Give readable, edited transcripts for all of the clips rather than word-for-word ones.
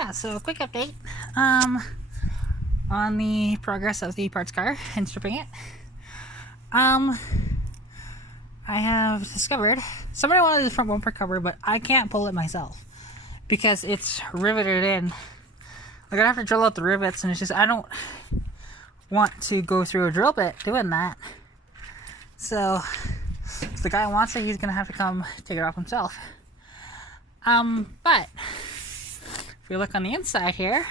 Yeah, so quick update on the progress of the parts car and stripping it. I have discovered somebody wanted the front bumper cover, but I can't pull it myself because it's riveted in. Like, I have to drill out the rivets, and it's just I don't want to go through a drill bit doing that. So if the guy wants it, he's gonna have to come take it off himself. But if we look on the inside here,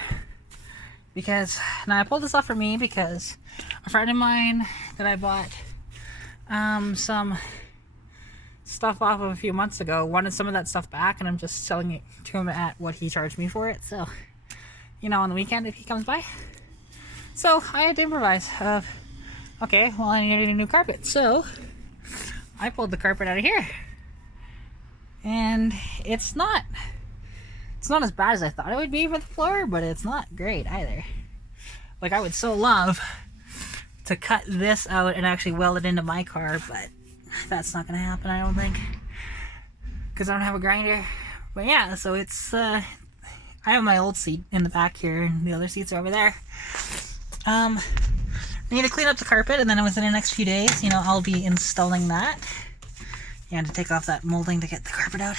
because now I pulled this off for me because a friend of mine that I bought some stuff off of a few months ago wanted some of that stuff back, and I'm just selling it to him at what he charged me for it. So, you know, on the weekend if he comes by. So I had to improvise of, okay, well, I needed a new carpet, so I pulled the carpet out of here, and it's not as bad as I thought it would be for the floor, but it's not great either. Like, I would so love to cut this out and actually weld it into my car, but that's not gonna happen, I don't think, because I don't have a grinder. But yeah, so it's I have my old seat in the back here, and the other seats are over there. I need to clean up the carpet, and then within the next few days, you know, I'll be installing that. You had to take off that molding to get the carpet out.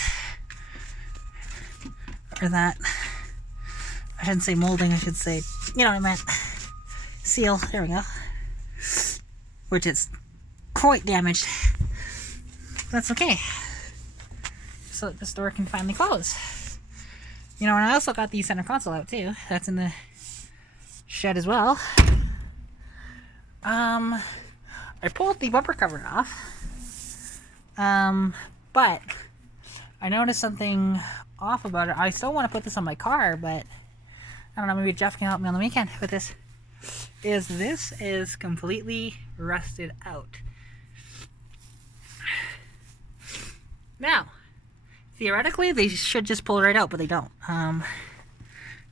Or that, I shouldn't say molding, I should say, you know what I meant, seal, there we go. Which is quite damaged. That's okay. So this door can finally close. You know, and I also got the center console out too. That's in the shed as well. I pulled the bumper cover off. But I noticed something off about it. I still want to put this on my car, but I don't know, maybe Jeff can help me on the weekend with this. This is completely rusted out. Now, theoretically, they should just pull right out, but they don't.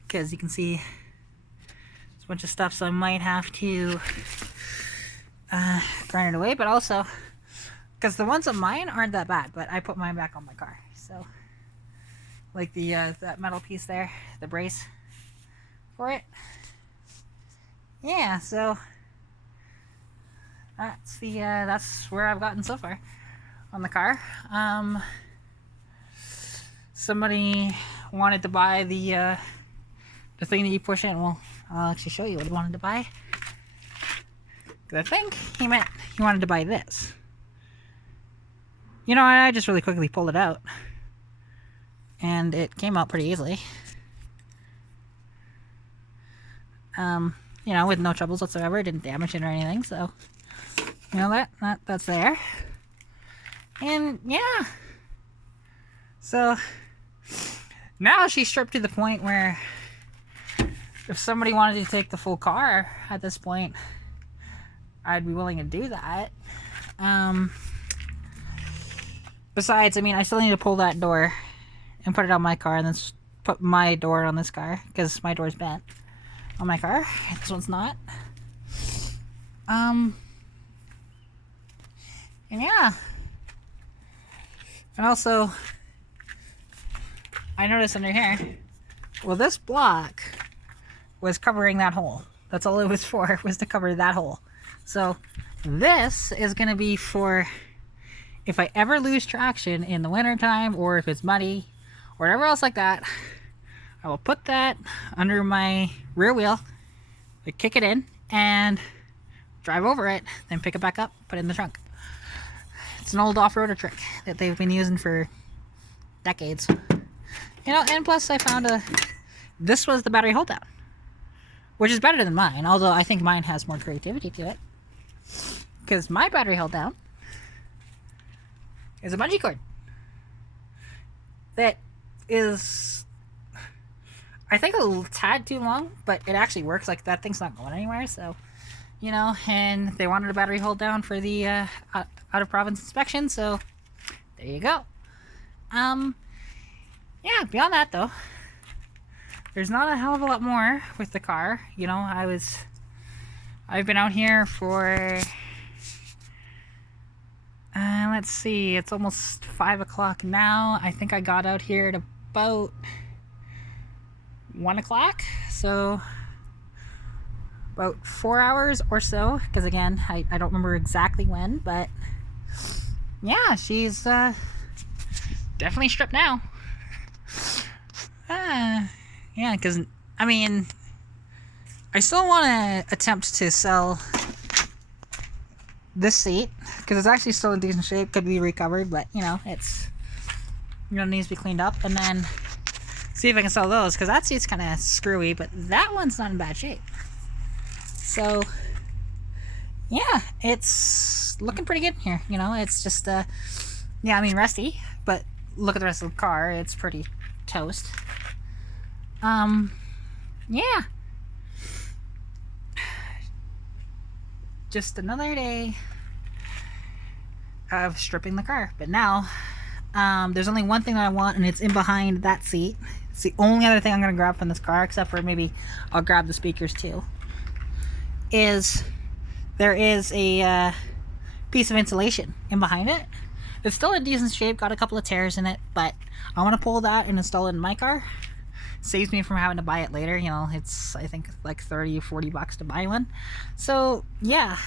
Because you can see there's a bunch of stuff, so I might have to grind it away, but also, because the ones on mine aren't that bad, but I put mine back on my car, so, like the, that metal piece there, the brace for it. Yeah, so, that's the, that's where I've gotten so far on the car. Somebody wanted to buy the thing that you push in. Well, I'll actually show you what he wanted to buy. I think he wanted to buy this. You know, I just really quickly pulled it out, and it came out pretty easily. You know, with no troubles whatsoever. It didn't damage it or anything, so, you know, that's there. And yeah, so now she's stripped to the point where if somebody wanted to take the full car at this point, I'd be willing to do that. Besides, I mean, I still need to pull that door and put it on my car, and then put my door on this car, because my door's bent on my car. This one's not. And yeah. And also, I noticed under here, well, this block was covering that hole. That's all it was for, was to cover that hole. So this is going to be for if I ever lose traction in the wintertime, or if it's muddy, or whatever else like that, I will put that under my rear wheel, kick it in, and drive over it, then pick it back up, put it in the trunk. It's an old off-roader trick that they've been using for decades. You know, and plus I found this was the battery hold down, which is better than mine, although I think mine has more creativity to it. Because my battery hold down is a bungee cord that is, I think, a little tad too long, but it actually works. Like, that thing's not going anywhere, so, you know, and they wanted a battery hold down for the out of province inspection, so there you go. Yeah, beyond that though, there's not a hell of a lot more with the car. You know, I've been out here for let's see, it's almost 5 o'clock now. I think I got out here at about 1 o'clock, so about 4 hours or so, because again, I don't remember exactly when, but yeah, she's definitely stripped now. Yeah, because I mean, I still want to attempt to sell this seat because it's actually still in decent shape, could be recovered, but you know, it's, you know, needs to be cleaned up, and then see if I can sell those, because that seat's kind of screwy, but that one's not in bad shape. So yeah, it's looking pretty good here. You know, it's just yeah, I mean, rusty, but look at the rest of the car, it's pretty toast. Yeah, just another day of stripping the car. But now there's only one thing that I want, and it's in behind that seat. It's the only other thing I'm gonna grab from this car, except for maybe I'll grab the speakers too. Is there is a piece of insulation in behind it. It's still in decent shape, got a couple of tears in it, but I want to pull that and install it in my car. Saves me from having to buy it later. You know, it's, I think, like 30 or 40 bucks to buy one. So yeah,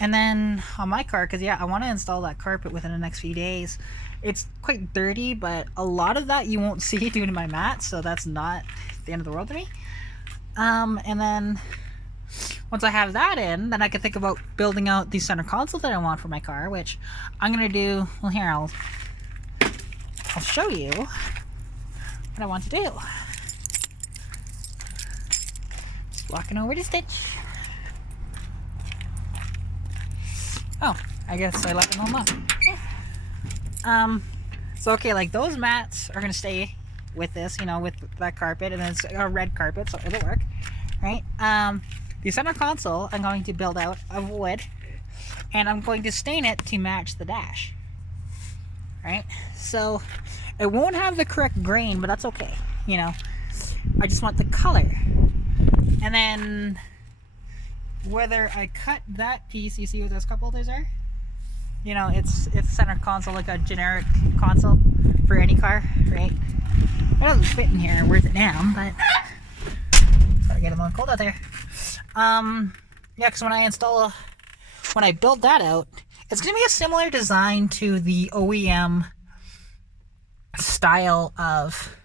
and then on my car, because yeah, I want to install that carpet within the next few days. It's quite dirty, but a lot of that you won't see due to my mat, so that's not the end of the world to me. And then once I have that in, then I can think about building out the center console that I want for my car, which I'm gonna do. Well, here, I'll show you what I want to do. Just walking over to Stitch. Oh, I guess I left them home up. So okay, like those mats are gonna stay with this, you know, with that carpet, and then it's a red carpet, so it'll work, right? The center console I'm going to build out of wood, and I'm going to stain it to match the dash, right? So it won't have the correct grain, but that's okay, you know. I just want the color. And then whether I cut that piece, you see what those cup holders are? You know, it's center console, like a generic console for any car, right? It doesn't fit in here worth it down, but gotta get a little cold out there. Yeah, because when I build that out, it's gonna be a similar design to the OEM style of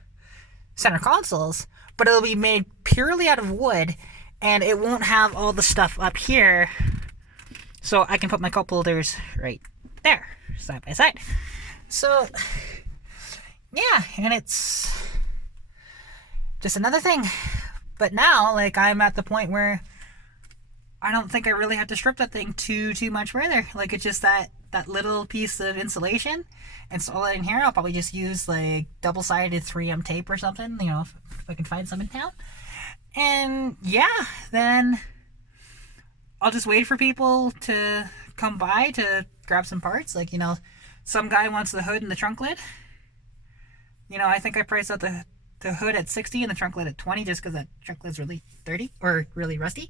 center consoles, but it'll be made purely out of wood, and it won't have all the stuff up here, so I can put my cup holders right there, side by side. So yeah, and it's just another thing. But now, like, I'm at the point where I don't think I really have to strip that thing too much further. Like, it's just that little piece of insulation. Install it in here. I'll probably just use like double-sided 3M tape or something, you know, if I can find some in town. And yeah, then I'll just wait for people to come by to grab some parts. Like, you know, some guy wants the hood and the trunk lid. You know, I think I priced out the hood at 60 and the trunk lid at 20, just because that trunk lid's really dirty or really rusty.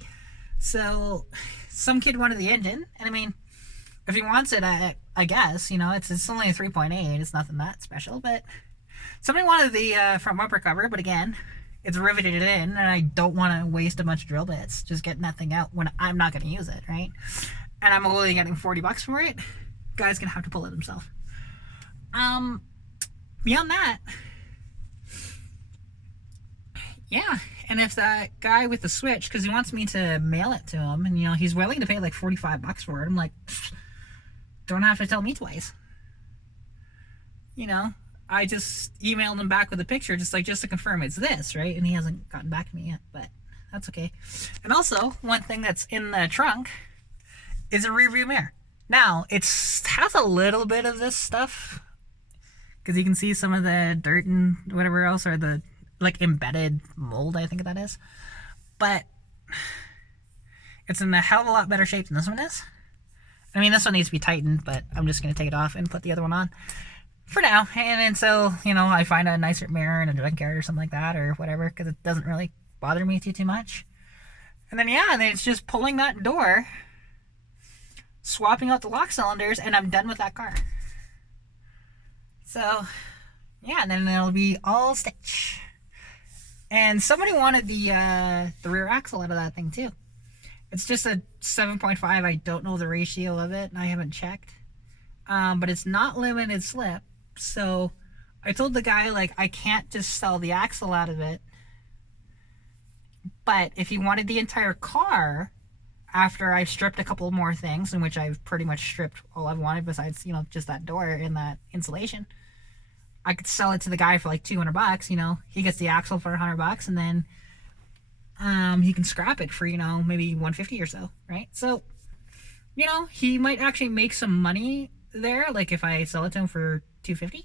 So some kid wanted the engine, and I mean, if he wants it, I guess, you know, it's only a 3.8, it's nothing that special, but somebody wanted the front bumper cover, but again, it's riveted in, and I don't want to waste a bunch of drill bits just getting that thing out when I'm not going to use it, right? And I'm only getting 40 bucks for it. Guy's gonna have to pull it himself. Beyond that, yeah, and if that guy with the switch, because he wants me to mail it to him, and you know, he's willing to pay like 45 bucks for it, I'm like, don't have to tell me twice. You know, I just emailed him back with a picture, just to confirm it's this, right? And he hasn't gotten back to me yet, but that's okay. And also, one thing that's in the trunk is a rear view mirror. Now, it has a little bit of this stuff, because you can see some of the dirt and whatever else, or the like embedded mold, I think that is. But it's in a hell of a lot better shape than this one is. I mean, this one needs to be tightened, but I'm just going to take it off and put the other one on for now. And until, you know, I find a nicer mirror in a junkyard or something like that, or whatever, because it doesn't really bother me too much. And then, yeah, and then it's just pulling that door, swapping out the lock cylinders, and I'm done with that car. So, yeah, and then it'll be all Stitch. And somebody wanted the rear axle out of that thing too. It's just a 7.5. I don't know the ratio of it, and I haven't checked. But it's not limited slip. So I told the guy, like, I can't just sell the axle out of it. But if he wanted the entire car, after I've stripped a couple more things, in which I've pretty much stripped all I've wanted besides, you know, just that door and that insulation, I could sell it to the guy for like $200. You know, he gets the axle for $100, and then he can scrap it for, you know, maybe $150 or so, right? So, you know, he might actually make some money there, like if I sell it to him for $250.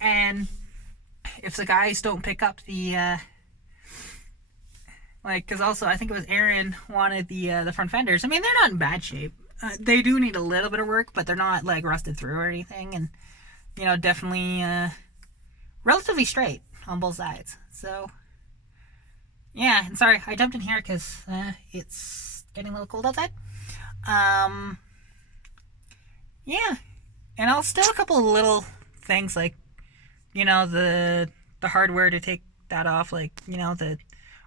And if the guys don't pick up the like, because also I think it was Aaron wanted the front fenders. I mean, they're not in bad shape. They do need a little bit of work, but they're not like rusted through or anything, and you know, definitely relatively straight on both sides. So yeah, and sorry I jumped in here because it's getting a little cold outside. Yeah, and I'll still a couple of little things, like, you know, the hardware to take that off, like, you know,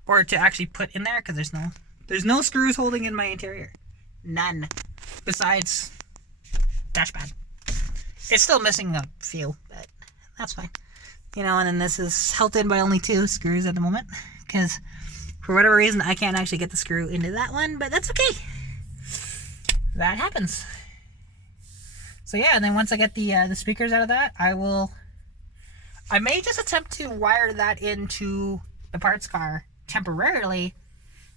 or to actually put in there, because there's no screws holding in my interior, none, besides dashpad. It's still missing a few, but that's fine, you know. And then this is held in by only 2 screws at the moment, because for whatever reason I can't actually get the screw into that one, but that's okay, that happens. So yeah, and then once I get the speakers out of that, I may just attempt to wire that into the parts car temporarily.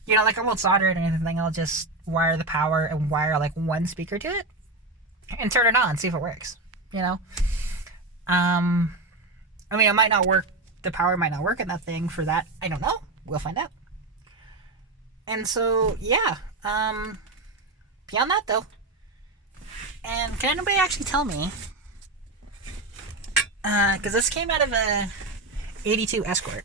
You know, like, I won't solder it or anything. I'll just wire the power and wire like 1 speaker to it and turn it on, see if it works, you know. I mean, it might not work. The power might not work in that thing for that. I don't know. We'll find out. And so, yeah. Beyond that, though. And can anybody actually tell me? Because this came out of a 82 Escort.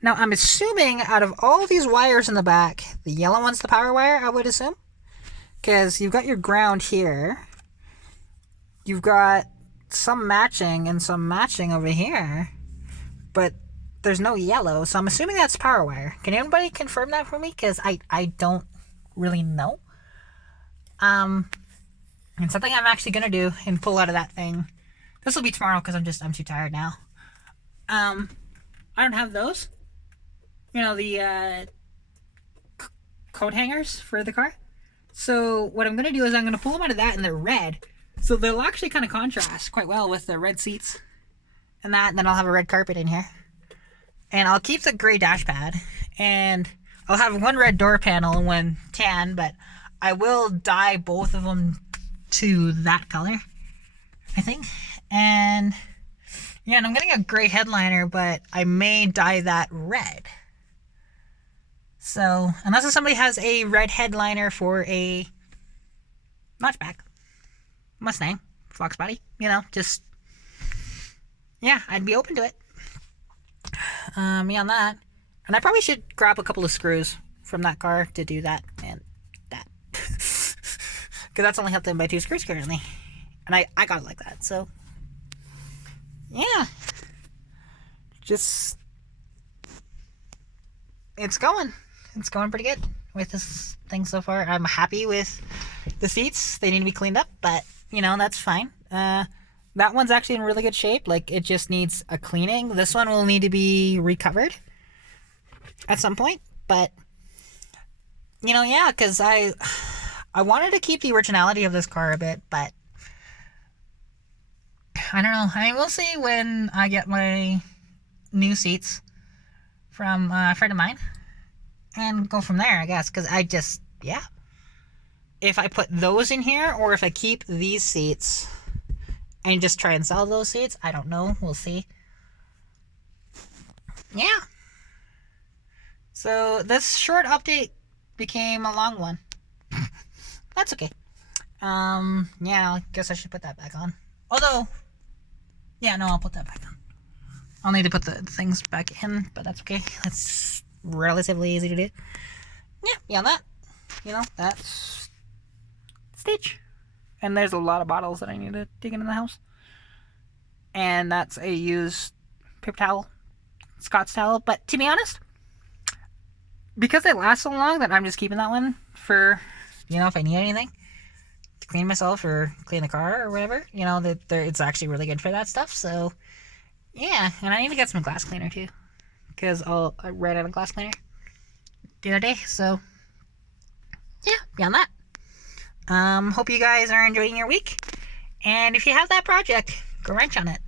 Now, I'm assuming out of all these wires in the back, the yellow one's the power wire, I would assume. Because you've got your ground here. You've got some matching and some matching over here. But there's no yellow, so I'm assuming that's power wire. Can anybody confirm that for me? Because I don't really know. And something I'm actually going to do and pull out of that thing. This will be tomorrow because I'm too tired now. I don't have those. You know, the coat hangers for the car. So what I'm going to do is I'm going to pull them out of that, and they're red. So they'll actually kind of contrast quite well with the red seats and that. And then I'll have a red carpet in here. And I'll keep the gray dash pad. And I'll have 1 red door panel and 1 tan. But I will dye both of them to that color, I think. And yeah, and I'm getting a gray headliner, but I may dye that red. So unless somebody has a red headliner for a Notchback, Mustang, Fox body, you know, just, yeah, I'd be open to it. Beyond that, and I probably should grab a couple of screws from that car to do that and that. Because that's only held in by 2 screws currently. And I got it like that, so yeah. Just, it's going pretty good with this thing so far. I'm happy with the seats. They need to be cleaned up, but you know, that's fine. That one's actually in really good shape. Like, it just needs a cleaning. This one will need to be recovered at some point, but you know, yeah, because I wanted to keep the originality of this car a bit, but I don't know. I mean, we'll see when I get my new seats from a friend of mine and go from there, I guess, because I just, yeah. If I put those in here or if I keep these seats and just try and sell those seats, I don't know. We'll see. Yeah. So this short update became a long one. That's okay. Yeah, I guess I should put that back on. Although, yeah, no, I'll put that back on. I'll need to put the things back in, but that's okay. That's relatively easy to do. Yeah, beyond that, you know, that's Stitch. And there's a lot of bottles that I need to dig into the house. And that's a used paper towel Scotch towel. But to be honest, because they last so long, that I'm just keeping that one for, if I need anything to clean myself or clean the car or whatever, that it's actually really good for that stuff. So yeah, and I need to get some glass cleaner too, because I ran out of glass cleaner the other day. So yeah, beyond that, hope you guys are enjoying your week, and if you have that project, go wrench on it.